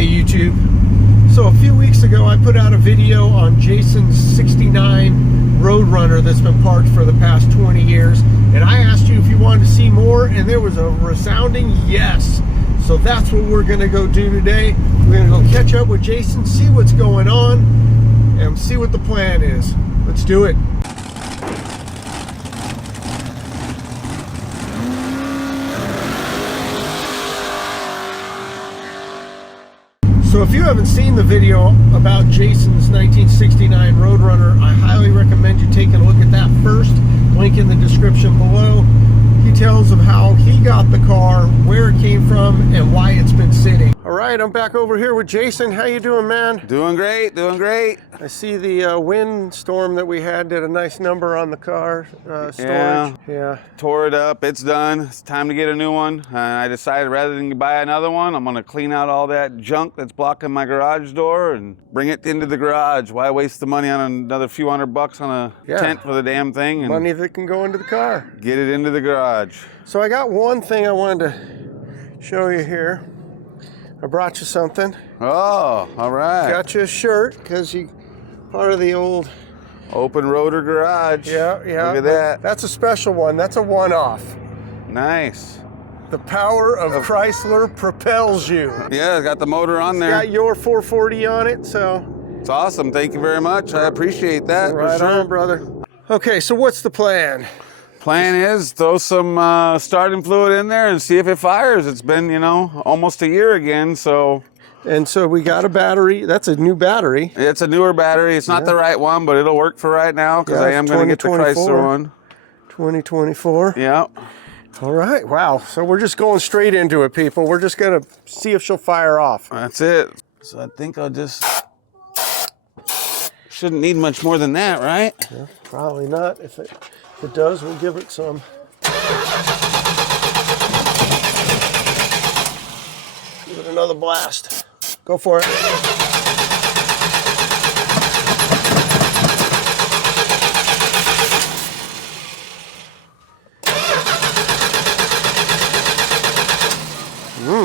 Hey YouTube. So a few weeks ago I put out a video on Jason's 69 Roadrunner that's been parked for the past 20 years, and I asked you if you wanted to see more, and there was a resounding yes. So that's what we're gonna go do today. We're gonna go catch up with Jason, see what's going on, and see what the plan is. Let's do it. So if you haven't seen the video about Jason's 1969 Roadrunner, I highly recommend you taking a look at that first. Link in the description below. He tells of how he got the car, where it came from, and why it's been sitting. All right, I'm back over here with Jason. How you doing, man? Doing great, doing great. I see the windstorm that we had did a nice number on the car storage. Yeah. Tore it up, it's done. It's time to get a new one. And I decided rather than buy another one, I'm gonna clean out all that junk that's blocking my garage door and bring it into the garage. Why waste the money on another few $100 on a tent for the damn thing? And money that can go into the car. get it into the garage. So I got one thing I wanted to show you here. I brought you something. Oh, all right. Got you a shirt because you part of the old Open rotor garage. Yeah. Look at that. That's a special one. That's a one-off. Nice. The power of Chrysler propels you. Yeah, it's got the motor on there. Got your 440 on it, so It's awesome. Thank you very much. I appreciate that. right for sure. on, brother. Okay, so what's the plan? Plan is throw some starting fluid in there and see if it fires. It's been, almost a year again, so. And so we got a battery. That's a new battery. It's a newer battery. It's not the right one, but it'll work for right now because I am going to get the Chrysler one. 2024. Yeah. All right, wow. So we're just going straight into it, people. We're just going to see if she'll fire off. That's it. So I think I'll just, shouldn't need much more than that, right? Yeah, probably not. If it does, we'll give it some. Give it another blast. Go for it.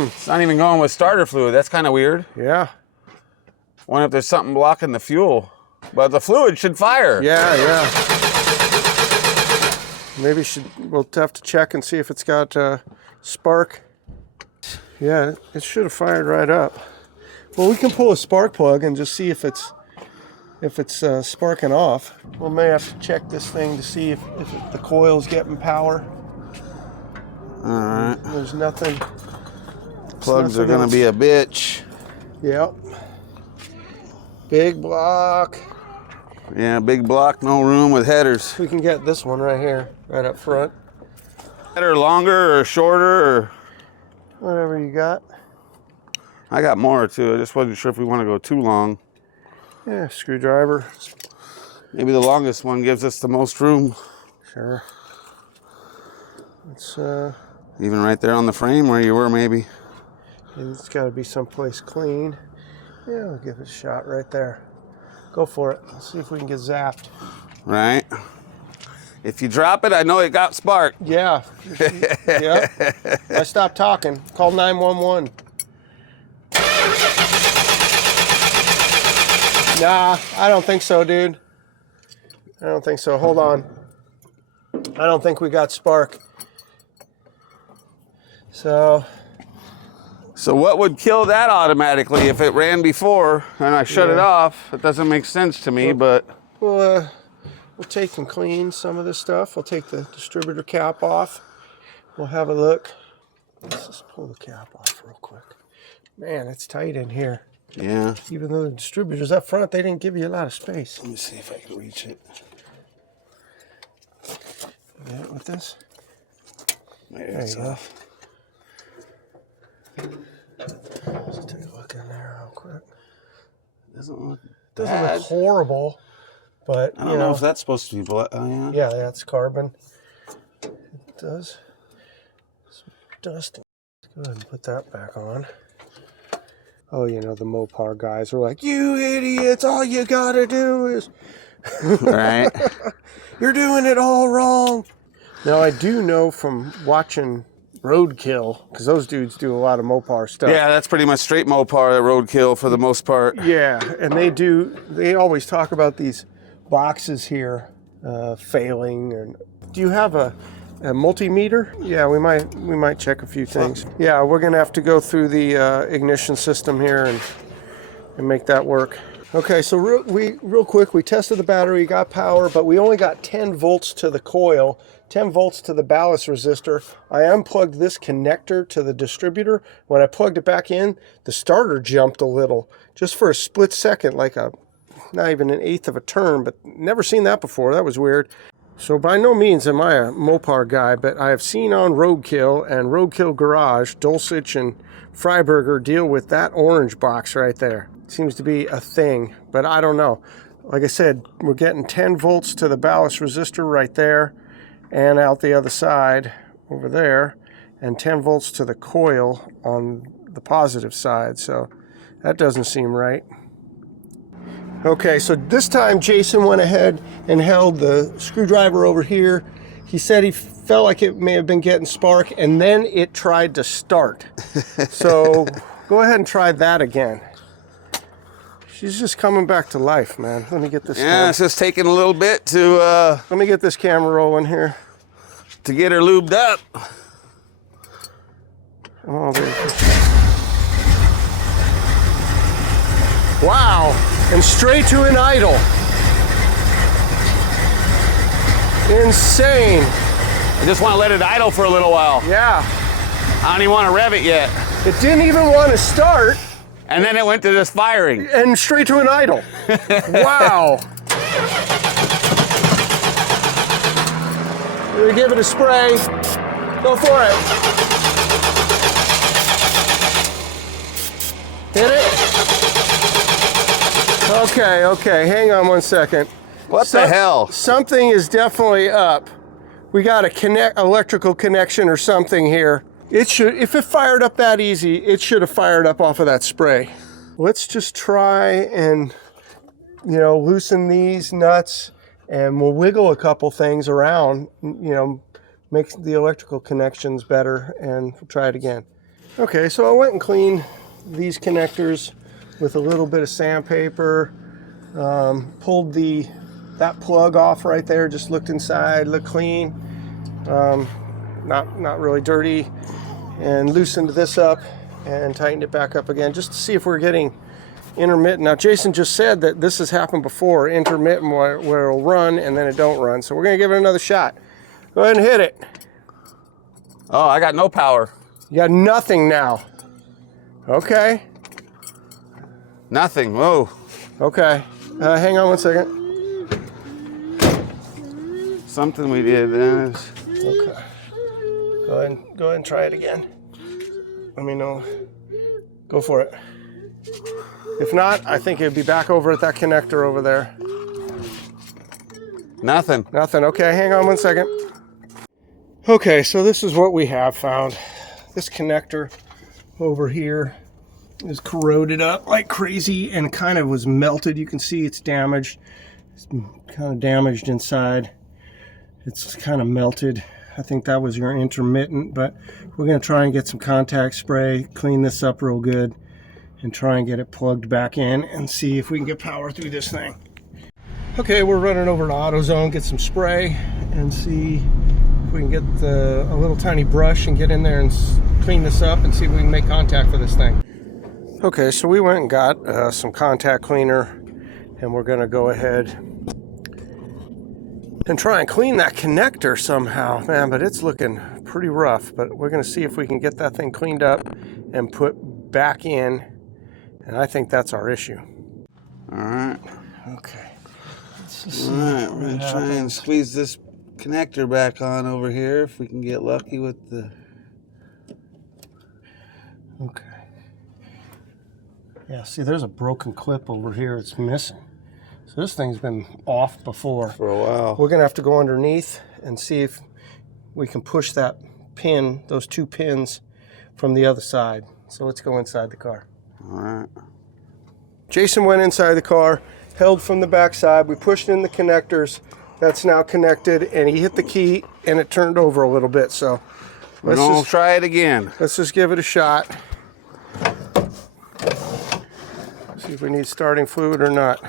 It's not even going with starter fluid. That's kind of weird. Yeah. Wonder if there's something blocking the fuel. But the fluid should fire. Yeah. Maybe we'll have to check and see if it's got spark. Yeah, it should have fired right up. Well, we can pull a spark plug and just see if it's sparking off. We may have to check this thing to see if the coil's getting power. All right. There's nothing. Plugs are going to be a bitch. Yep. Big block. Yeah, big block, no room with headers. We can get this one right here, right up front. Header longer or shorter or? Whatever you got. I got more too. I just wasn't sure if we want to go too long. Yeah, screwdriver. Maybe the longest one gives us the most room. Sure. It's even right there on the frame where you were, maybe. it's got to be someplace clean. Yeah, we'll give it a shot right there. Go for it. Let's see if we can get zapped. Right. If you drop it, I know it got sparked. Yeah. Yeah. I stopped talking. Call 911. Nah, I don't think so, dude. I don't think so. Hold on. I don't think we got spark. So what would kill that automatically if it ran before and I shut it off? It doesn't make sense to me, but. we'll take and clean some of this stuff. We'll take the distributor cap off. We'll have a look. Let's just pull the cap off real quick. Man, it's tight in here. Yeah. Even though the distributors up front, they didn't give you a lot of space. Let me see if I can reach it. Yeah, with this? There you go. Let's take a look in there real quick. Doesn't look Doesn't bad. look horrible, but I don't know if that's supposed to be black. Oh, yeah. yeah, that's carbon. It does. Some dust. Let's go ahead and put that back on. Oh, the Mopar guys are like, you idiots, all you gotta do is... Right. You're doing it all wrong. Now, I do know from watching Roadkill, because those dudes do a lot of Mopar stuff. Yeah, that's pretty much straight Mopar Roadkill for the most part. Yeah, and they always talk about these boxes here failing. And do you have a multimeter? Yeah, we might check a few things. Yeah, we're gonna have to go through the ignition system here and make that work. Okay, so real quick, we tested the battery, got power, but we only got 10 volts to the coil, 10 volts to the ballast resistor. I unplugged this connector to the distributor. When I plugged it back in, the starter jumped a little, just for a split second, like not even an eighth of a turn, but never seen that before. That was weird. So by no means am I a Mopar guy, but I have seen on Roadkill and Roadkill Garage, Dulcich and Freiberger deal with that orange box right there. Seems to be a thing, but I don't know. Like I said, we're getting 10 volts to the ballast resistor right there and out the other side over there, and 10 volts to the coil on the positive side, so that doesn't seem right. Okay, so this time Jason went ahead and held the screwdriver over here. He said he felt like it may have been getting spark, and then it tried to start. So go ahead and try that again. She's just coming back to life, man. Let me get this. Yeah, it's just taking a little bit to let me get this camera rolling here. To get her lubed up. Oh, wow, and straight to an idle. Insane. I just want to let it idle for a little while. Yeah. I don't even want to rev it yet. It didn't even want to start. And then it went to this firing. And straight to an idle. Wow. We're gonna give it a spray. Go for it. Hit it. Okay, hang on one second. What the hell? Something is definitely up. We got a electrical connection or something here. It should, if it fired up that easy, it should have fired up off of that spray. Let's just try and, loosen these nuts, and we'll wiggle a couple things around, make the electrical connections better, and we'll try it again. Okay, so I went and cleaned these connectors with a little bit of sandpaper, pulled that plug off right there, just looked inside, looked clean, not really dirty, and loosened this up and tightened it back up again just to see if we're getting intermittent. Now Jason just said that this has happened before, intermittent, where it'll run and then it don't run. So we're gonna give it another shot. Go ahead and hit it. Oh, I got no power. You got nothing now. Okay. Nothing, whoa. Okay, hang on one second. Something we did then is... Okay. Go ahead and try it again. Let me know. Go for it. If not, I think it'd be back over at that connector over there. Nothing. Nothing. Okay, hang on one second. Okay, so this is what we have found. This connector over here is corroded up like crazy and kind of was melted. You can see it's damaged. It's kind of damaged inside. It's kind of melted. I think that was your intermittent, but we're going to try and get some contact spray, clean this up real good, and try and get it plugged back in and see if we can get power through this thing. Okay, we're running over to AutoZone, get some spray, and see if we can get a little tiny brush and get in there and clean this up and see if we can make contact for this thing. Okay, so we went and got some contact cleaner, and we're going to go ahead and try and clean that connector somehow, man, but it's looking pretty rough. But we're going to see if we can get that thing cleaned up and put back in, and I think that's our issue. All right. Okay. All right, we're going to try and squeeze this connector back on over here if we can get lucky with the... Okay. Yeah, see, there's a broken clip over here. It's missing. So this thing's been off before. For a while. We're going to have to go underneath and see if we can push that pin, those two pins, from the other side. So let's go inside the car. All right. Jason went inside the car, held from the back side. We pushed in the connectors. That's now connected, and he hit the key, and it turned over a little bit. So We're going to try it again. Let's just give it a shot. See if we need starting fluid or not.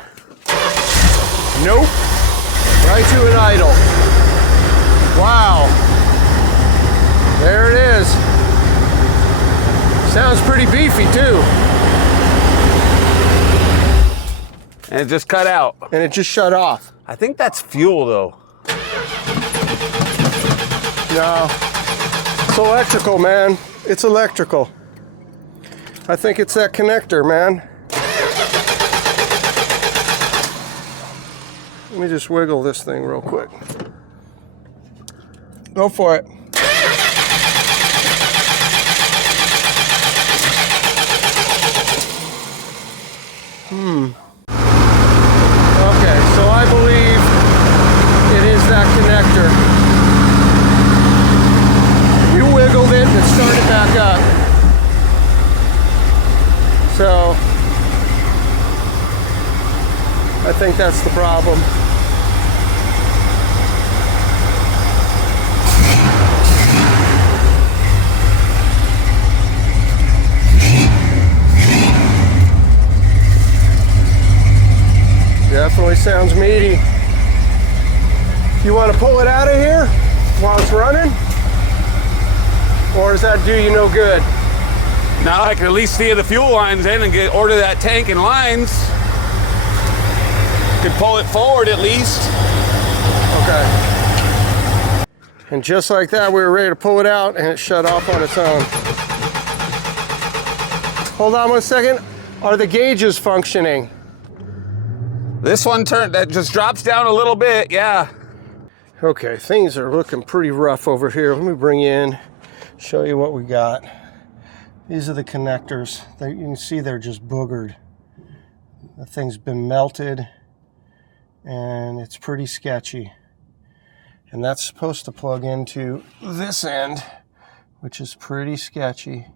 Nope. Right to an idle. Wow. There it is. Sounds pretty beefy too. And it just cut out. And it just shut off. I think that's fuel though. No. It's electrical, man. It's electrical. I think it's that connector, man. Let me just wiggle this thing real quick. Go for it. Okay, so I believe it is that connector. You wiggled it and it started back up. So I think that's the problem. Definitely sounds meaty. You want to pull it out of here while it's running? Or does that do you no good? Now I can at least see the fuel lines in and order that tank and lines. Could pull it forward at least. Okay. And just like that, we were ready to pull it out and it shut off on its own. Hold on 1 second. Are the gauges functioning? This one that just drops down a little bit, yeah. Okay, things are looking pretty rough over here. Let me bring you in, show you what we got. These are the connectors. You can see they're just boogered. The thing's been melted and it's pretty sketchy. And that's supposed to plug into this end, which is pretty sketchy.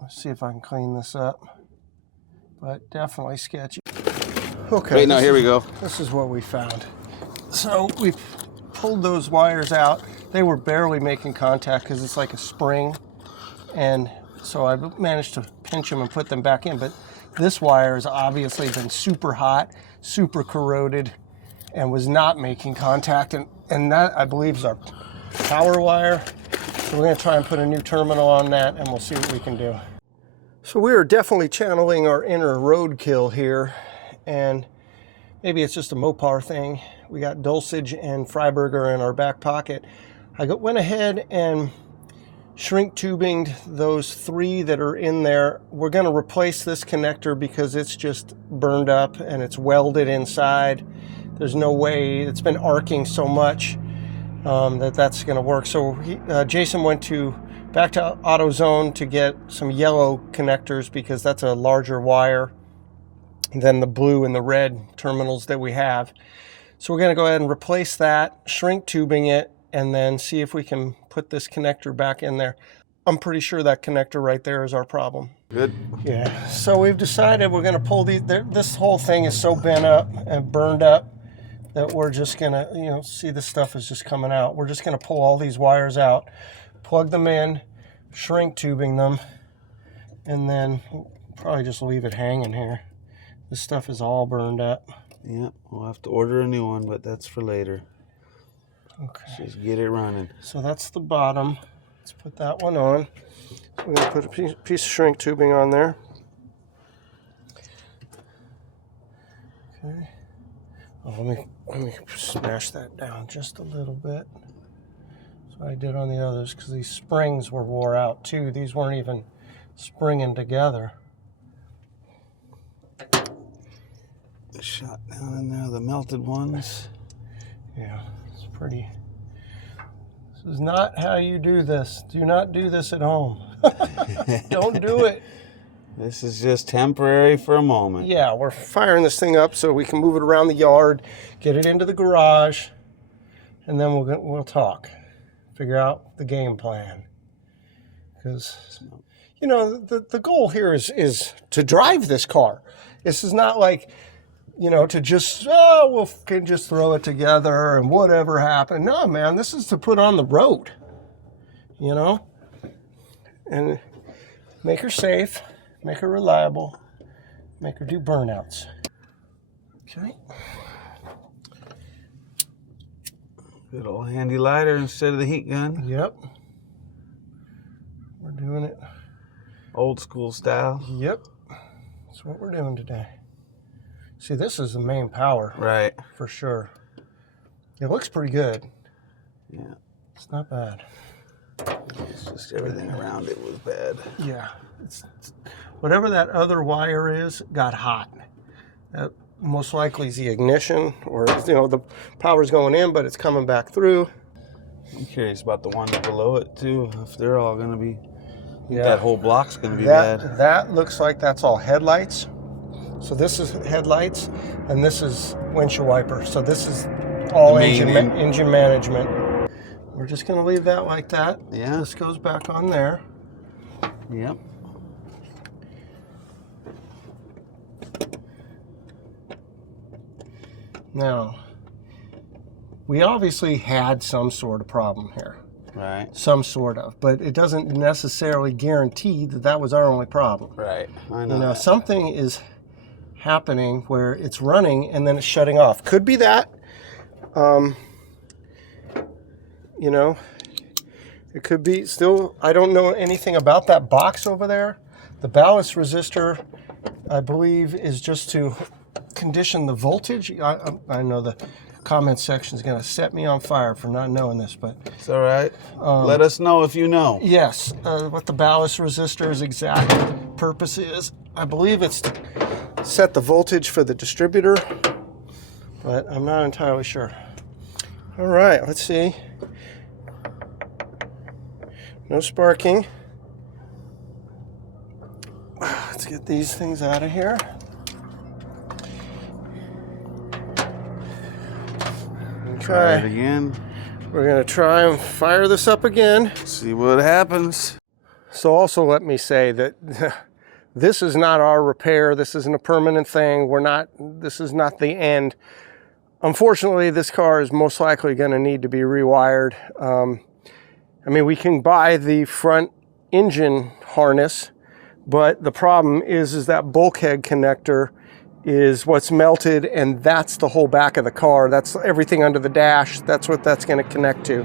Let's see if I can clean this up. But definitely sketchy. Okay. Wait, no, here we go. This is what we found. So we pulled those wires out. They were barely making contact because it's like a spring. And so I managed to pinch them and put them back in. But this wire has obviously been super hot, super corroded, and was not making contact. And that, I believe, is our power wire. So we're going to try and put a new terminal on that, and we'll see what we can do. So we are definitely channeling our inner roadkill here, and maybe it's just a Mopar thing. We got Dulcich and Freiberger in our back pocket. I went ahead and shrink tubing those 3 that are in there. We're going to replace this connector because it's just burned up and it's welded inside. There's no way, it's been arcing so much that's going to work. So Jason went back to AutoZone to get some yellow connectors because that's a larger wire than the blue and the red terminals that we have. So we're going to go ahead and replace that, shrink tubing it, and then see if we can put this connector back in there. I'm pretty sure that connector right there is our problem. Good. Yeah. So we've decided we're going to pull these. This whole thing is so bent up and burned up that we're just going to, see the stuff is just coming out. We're just going to pull all these wires out, plug them in, shrink tubing them, and then we'll probably just leave it hanging here. This stuff is all burned up. Yeah, we'll have to order a new one, but that's for later. Okay. Just get it running. So that's the bottom. Let's put that one on. So we're going to put a piece of shrink tubing on there. Okay. Oh, let me smash that down just a little bit. That's what I did on the others because these springs were wore out too. These weren't even springing together. Shot down in there, the melted ones. Yeah, it's pretty. This is not how you do this. Do not do this at home. Don't do it. This is just temporary for a moment. Yeah, we're firing this thing up so we can move it around the yard, get it into the garage, and then we'll talk, figure out the game plan. Because, the goal here is to drive this car. This is not like you know, to just, oh, we can just throw it together and whatever happened. No, man, this is to put on the road, you know, and make her safe, make her reliable, make her do burnouts. Okay. Good old handy lighter instead of the heat gun. Yep. We're doing it. Old school style. Yep. That's what we're doing today. See, this is the main power. Right. For sure. It looks pretty good. Yeah. It's not bad. It's just everything around it was bad. Yeah. It's whatever that other wire is got hot. That most likely is the ignition, or, you know, the power's going in, but it's coming back through. I'm curious about the one below it too. If they're all going to be, Yeah. that whole block's going to be bad. That looks like that's all headlights. So this is headlights, and this is windshield wiper. So this is all engine management. We're just going to leave that like that. Yeah. This goes back on there. Yep. Now, we obviously had some sort of problem here. Right. Some sort of, but it doesn't necessarily guarantee that that was our only problem. Right. I know. You know, that. something is happening where it's running and then it's shutting off. Could be that. You know, it could be still, I don't know anything about that box over there. The ballast resistor, I believe, is just to condition the voltage. I know the comment section is going to set me on fire for not knowing this, but It's all right. Let us know if you know. yes, what the ballast resistor's exact purpose is. I believe it's to set the voltage for the distributor, but I'm not entirely sure. All right, let's see. No sparking. Let's get these things out of here. Try it again. We're gonna try and fire this up again. See what happens. So also let me say that this is not our repair. This isn't a permanent thing. This is not the end. Unfortunately, this car is most likely gonna need to be rewired. I mean, we can buy the front engine harness, but the problem is that bulkhead connector is what's melted, and that's the whole back of the car. That's everything under the dash. That's what that's going to connect to.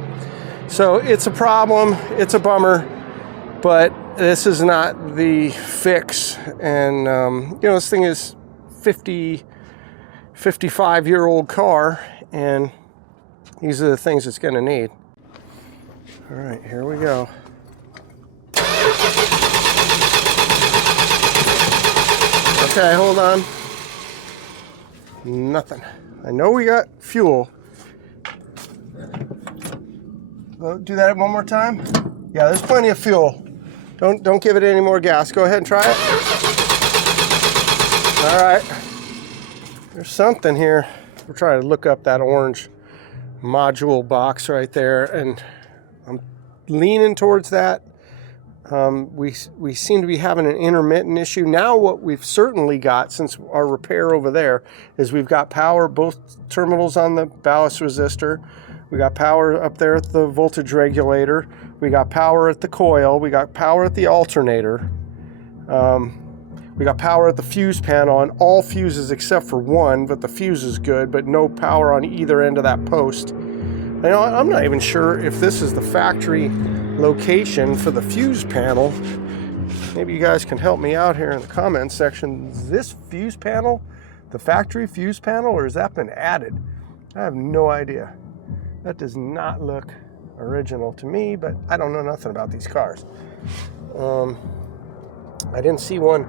So it's a problem. It's a bummer, but this is not the fix. And you know, this thing is 55-year-old car, and these are the things it's going to need. All right, here we go. Okay, hold on. Nothing. I know we got fuel. Do that one more time. Yeah, there's plenty of fuel. Don't give it any more gas. Go ahead and try it. All right. There's something here. We're trying to look up that orange module box right there, and I'm leaning towards that. We seem to be having an intermittent issue. Now what we've certainly got, since our repair over there, is we've got power, both terminals on the ballast resistor. We got power up there at the voltage regulator. We got power at the coil. We got power at the alternator. We got power at the fuse panel on all fuses except for one, but the fuse is good, but no power on either end of that post. You know, I'm not even sure if this is the factory location for the fuse panel. Maybe you guys can help me out here in the comments section. Is this fuse panel the factory fuse panel, or has that been added? I have no idea. That does not look original to me, but I don't know nothing about these cars. I didn't see one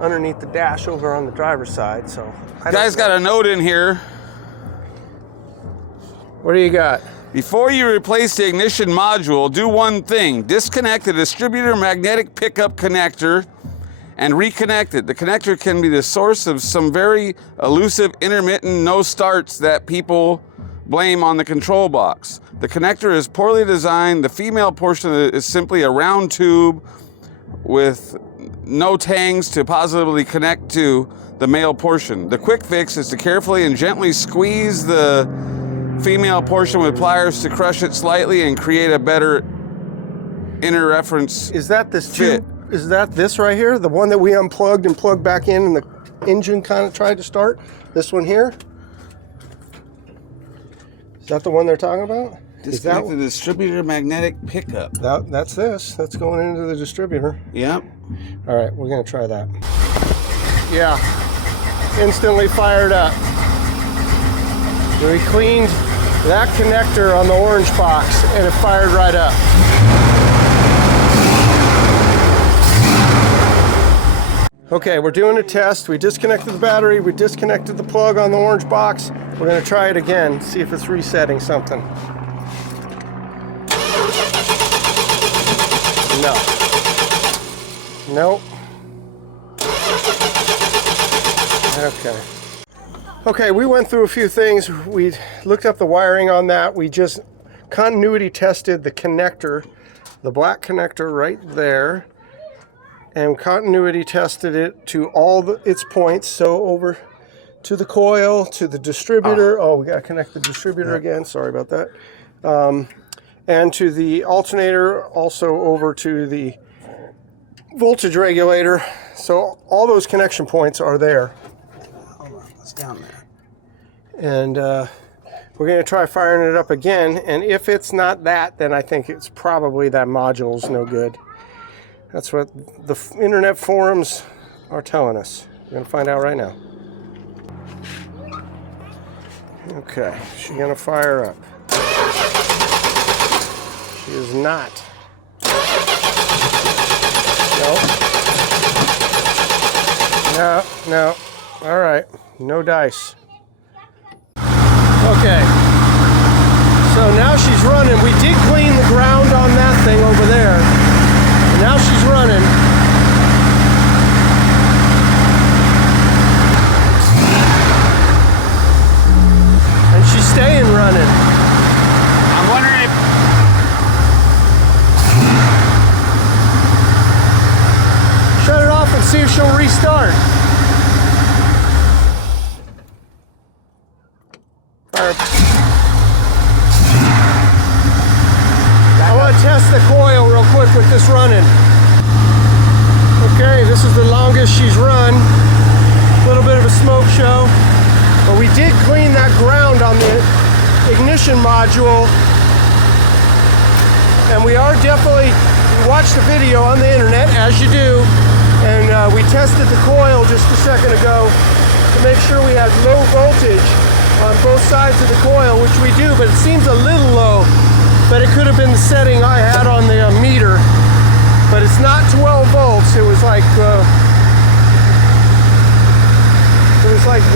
underneath the dash over on the driver's side, so I Guys got a note in here. What do you got? Before you replace the ignition module, do one thing. Disconnect the distributor magnetic pickup connector and reconnect it. The connector can be the source of some very elusive intermittent no starts that people blame on the control box. The connector is poorly designed. The female portion of it is simply a round tube with no tangs to positively connect to the male portion. The quick fix is to carefully and gently squeeze the female portion with pliers to crush it slightly and create a better inner reference. Is that this fit. tube? Is that this right here? The one that we unplugged and plugged back in and the engine kind of tried to start? This one here? Is that the one they're talking about? Disconnect the distributor magnetic pickup. That's this. That's going into the distributor. Yep. All right, we're gonna try that. Yeah, instantly fired up. We cleaned that connector on the orange box and it fired right up. Okay, we're doing a test. We disconnected the battery, we disconnected the plug on the orange box. We're gonna try it again, see if it's resetting something. No. Nope. Okay. Okay, we went through a few things. We looked up the wiring on that. We just continuity tested the connector, the black connector right there, and continuity tested it to all its points. So over to the coil, to the distributor. Oh, we got to connect the distributor again. Sorry about that. And to the alternator, also over to the voltage regulator. So all those connection points are there. Hold on, it's down there. And we're going to try firing it up again. And if it's not that, then I think it's probably that module's no good. That's what the internet forums are telling us. We're going to find out right now. Okay, she's going to fire up. She is not. No. No. All right. No dice. Okay. So now she's running. We did clean the ground on that thing over there. And now she's running. And she's staying running. I'm wondering if Shut it off and see if she'll restart. I want to test the coil real quick with this running. Okay, this is the longest she's run. A little bit of a smoke show. But we did clean that ground on the ignition module. And we are definitely, we watched the video on the internet, as you do. And we tested the coil just a second ago to make sure we had low voltage on both sides of the coil, which we do, but it seems a little low. But it could have been the setting I had on the meter. But it's not 12 volts. It was like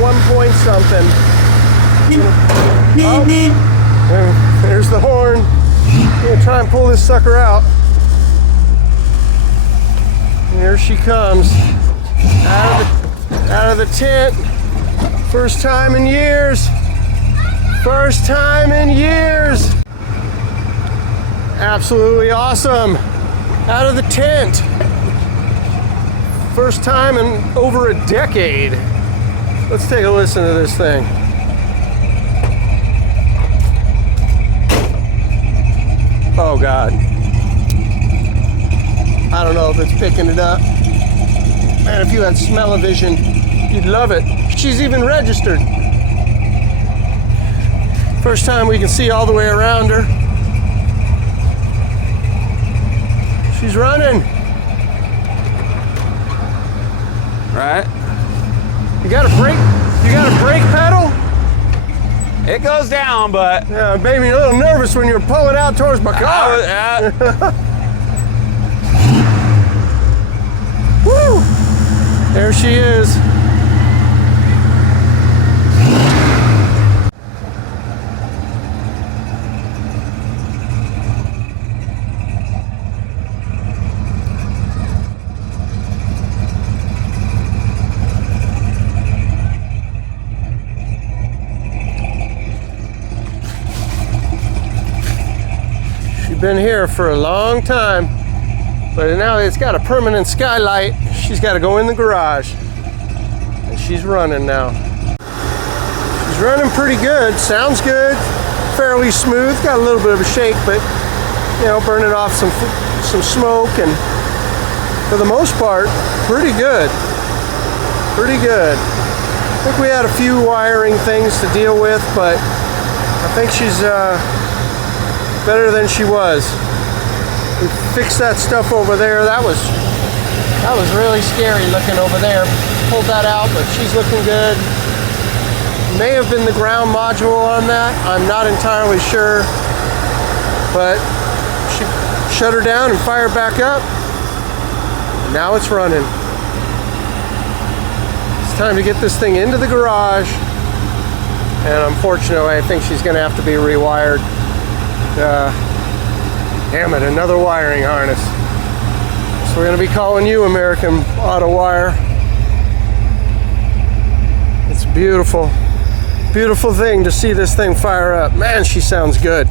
1 point something. Oh, there's the horn. I'm gonna try and pull this sucker out. Here she comes out of the tent. First time in years. First time in years. Absolutely awesome. Out of the tent. First time in over a decade. Let's take a listen to this thing. Oh God. I don't know if it's picking it up. Man, if you had smell-o-vision, you'd love it. She's even registered. First time we can see all the way around her. She's running. right. You got a brake pedal? It goes down, but Yeah, it made me a little nervous when you were pulling out towards my car. Woo! There she is. She's been here for a long time, But now it's got a permanent skylight. She's got to go in the garage. And she's running now. She's running pretty good. Sounds good. Fairly smooth. Got a little bit of a shake, but you know, burning off some smoke, and for the most part, pretty good. Pretty good. I think we had a few wiring things to deal with, but I think she's better than she was. We fixed that stuff over there. That was really scary looking over there. Pulled that out, but she's looking good. May have been the ground module on that. I'm not entirely sure, but she shut her down and fired back up. Now it's running. It's time to get this thing into the garage, and unfortunately I think she's gonna have to be rewired. Damn it, another wiring harness. So we're gonna be calling you, American Auto Wire. It's beautiful. Beautiful thing to see this thing fire up. Man, she sounds good.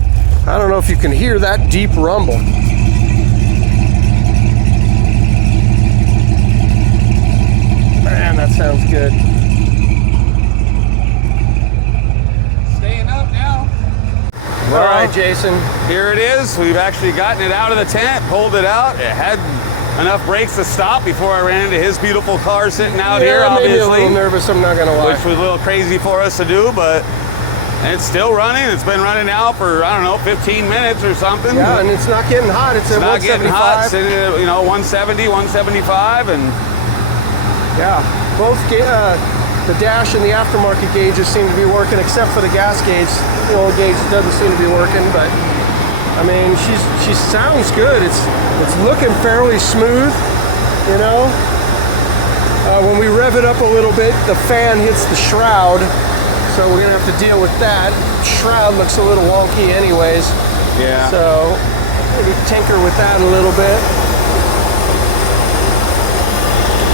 I don't know if you can hear that deep rumble. Man, that sounds good. Staying up now. All right, Jason. Here it is. We've actually gotten it out of the tent, pulled it out. It had enough brakes to stop before I ran into his beautiful car sitting out here, Yeah, maybe a obviously. little nervous, I'm not gonna lie. Which was a little crazy for us to do, but it's still running. It's been running now for, I don't know, 15 minutes or something. Yeah, and it's not getting hot. It's at not getting hot, 175. sitting at, 170, 175, and Yeah, both the dash and the aftermarket gauges seem to be working, except for the gas gauge. The old gauge doesn't seem to be working, but I mean, she sounds good. It's looking fairly smooth, you know. When we rev it up a little bit, the fan hits the shroud, so we're gonna have to deal with that. Shroud looks a little wonky, anyways. yeah. So maybe tinker with that a little bit.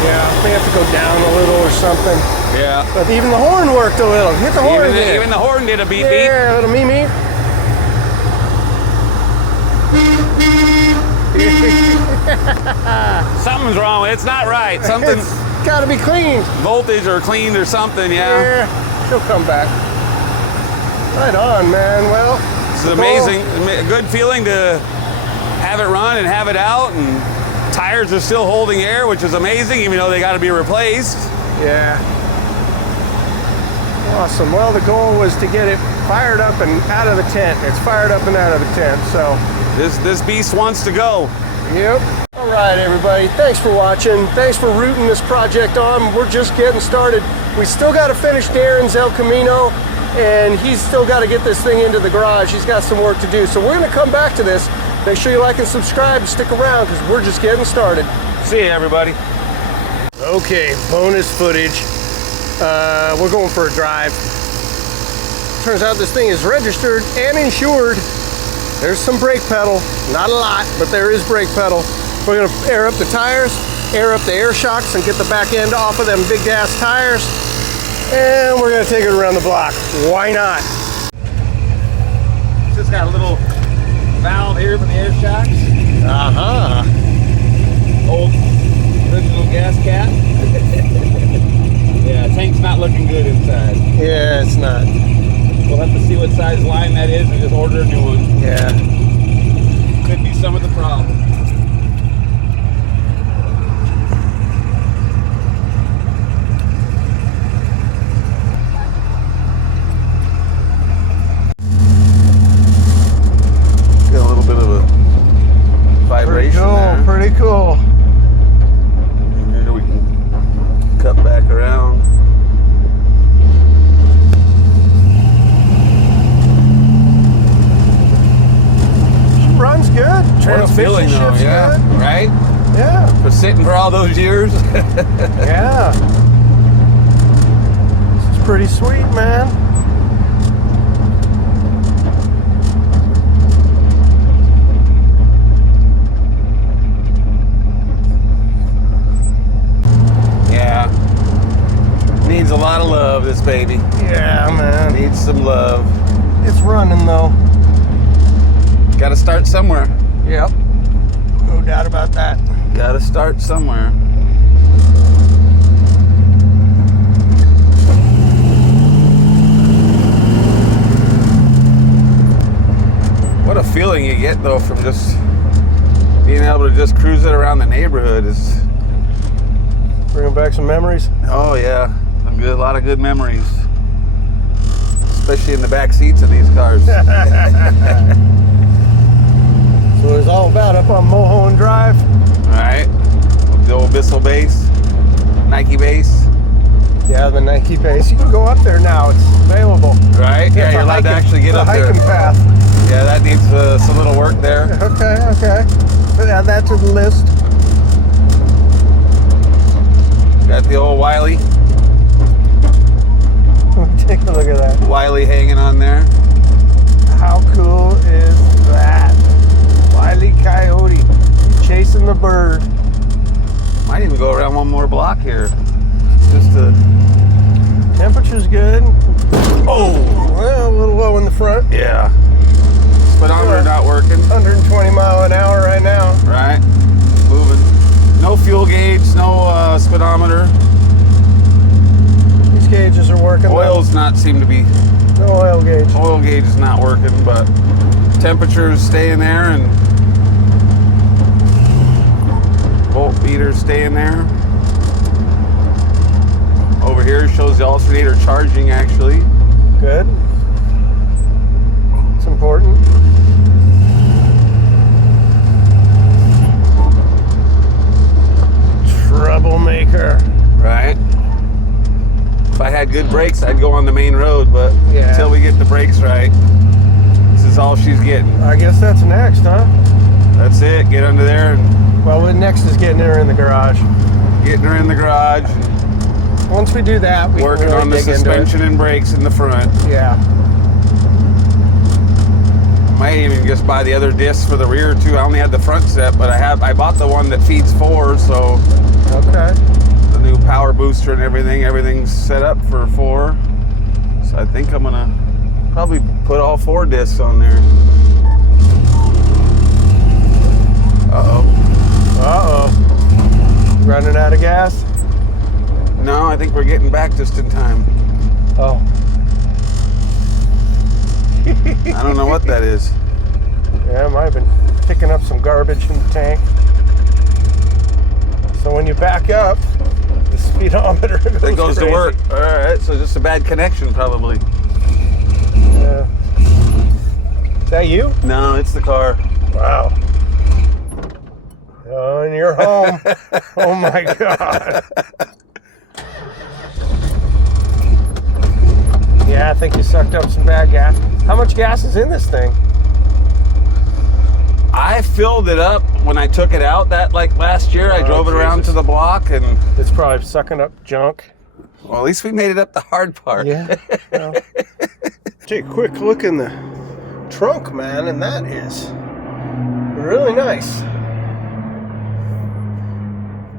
Yeah, may have to go down a little or something. Yeah. But even the horn worked a little. Hit the horn again. Even the horn did a beep Yeah, a little me. beep. Something's wrong. It's not right. Something, It's gotta be cleaned. voltage or cleaned or something, yeah. Yeah, she'll come back. Right on, man. Well, It's amazing. A good feeling to have it run and have it out, and tires are still holding air, which is amazing, even though they got to be replaced. Yeah. Awesome. Well, the goal was to get it fired up and out of the tent. It's fired up and out of the tent, so. This beast wants to go. Yep. All right, everybody. Thanks for watching. Thanks for rooting this project on. We're just getting started. We still got to finish Darren's El Camino, and he's still got to get this thing into the garage. He's got some work to do. So we're going to come back to this. Make sure you like and subscribe and stick around, because we're just getting started. See you, everybody. Okay, bonus footage. We're going for a drive. Turns out this thing is registered and insured. There's some brake pedal, not a lot, but there is brake pedal. We're gonna air up the tires, air up the air shocks, and get the back end off of them big ass tires. And we're gonna take it around the block. Why not? It's just got a little valve here for the air shocks. Uh-huh. Old original gas cap. Yeah, tank's not looking good inside. Yeah, it's not. We'll have to see what size line that is and just order a new one. Yeah. Could be some of the problem. Got a little bit of a vibration there. Pretty cool. And here we can cut back around. Runs good. What a Transmission feeling, though, shifts yeah, good. right? Yeah. For sitting for all those years. Yeah. This is pretty sweet, man. Yeah. Needs a lot of love, this baby. Yeah, man. Needs some love. It's running, though. Got to start somewhere. Yep. No doubt about that. Gotta start somewhere. What a feeling you get though from just being able to just cruise it around the neighborhood is. Bringing back some memories. Oh yeah, a lot of good memories, especially in the back seats of these cars. So it's all about up on Mulholland Drive. All right, the old Bissell base, Nike base. Yeah, the Nike base. You can go up there now. It's available. Right? Yeah, you're allowed to actually get up there. Hiking path. Yeah, that needs some little work there. Okay. Add that to the list. Got the old Wiley Take a look at that. hanging on there. How cool is that? Wile E. Coyote chasing the bird. Might even go around one more block here. Just to. Temperature's good. Oh! Well, a little low in the front. Yeah. Speedometer not working. 120 mile an hour right now. Right. Moving. No fuel gauge, no speedometer. These gauges are working. Oil's not seem to be. No oil gauge. Oil gauge is not working, but temperature's staying there and volt meter's staying there. Over here shows the alternator charging actually. Good. It's important. Troublemaker. Right. If I had good brakes, I'd go on the main road, but Yeah. until we get the brakes right, this is all she's getting. I guess that's next, huh? That's it. Get under there and Well, next is getting her in the garage. getting her in the garage, Once we do that, we working can really on the dig into it. suspension and brakes in the front. Yeah. Might even just buy the other disc for the rear too. I only had the front set, but I bought the one that feeds 4, so Okay. the new power booster and everything's set up for 4. So I think I'm gonna probably put all 4 discs on there. Uh-oh. Running out of gas? No, I think we're getting back just in time. Oh. I don't know what that is. Yeah, I might have been picking up some garbage in the tank. So when you back up, the speedometer goes It goes to crazy. work. All right, so just a bad connection probably. Yeah. Is that you? No, it's the car. Wow. Oh, and you're home. Oh my God. Yeah, I think you sucked up some bad gas. How much gas is in this thing? I filled it up when I took it out last year. I Oh, drove it around Jesus. to the block and It's probably sucking up junk. well, at least we made it up the hard part. Yeah. Well, take a quick look in the trunk, man, and that is really nice.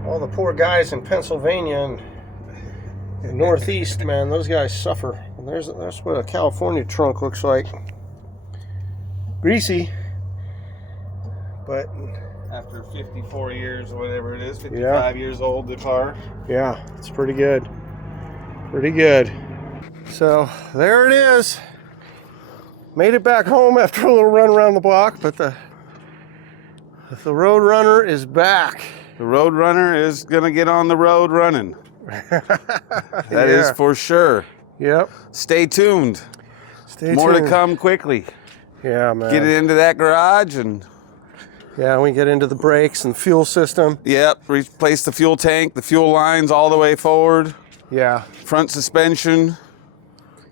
All the poor guys in Pennsylvania and the Northeast, man, those guys suffer. And that's what a California trunk looks like. Greasy, but After 54 years or whatever it is, 55 Yeah. years old, the car. yeah, it's pretty good. Pretty good. So there it is. Made it back home after a little run around the block, but the Road Runner is back. The Road Runner is gonna get on the road running. That is Yeah. for sure. Yep. Stay tuned. Stay More tuned. to come quickly. Yeah, man. Get it into that garage and Yeah, we get into the brakes and fuel system. yep, replace the fuel tank, the fuel lines all the way forward, Yeah. front suspension,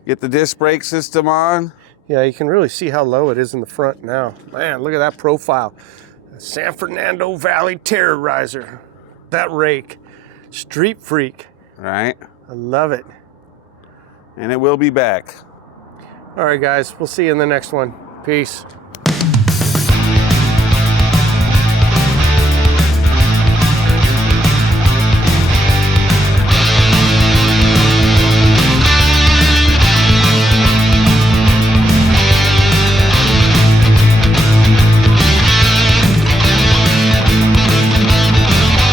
get the disc brake system on. Yeah, you can really see how low it is in the front now. Man, look at that profile. San Fernando Valley Terrorizer. That rake. Street freak. Right? I love it. And it will be back. All right, guys. We'll see you in the next one. Peace.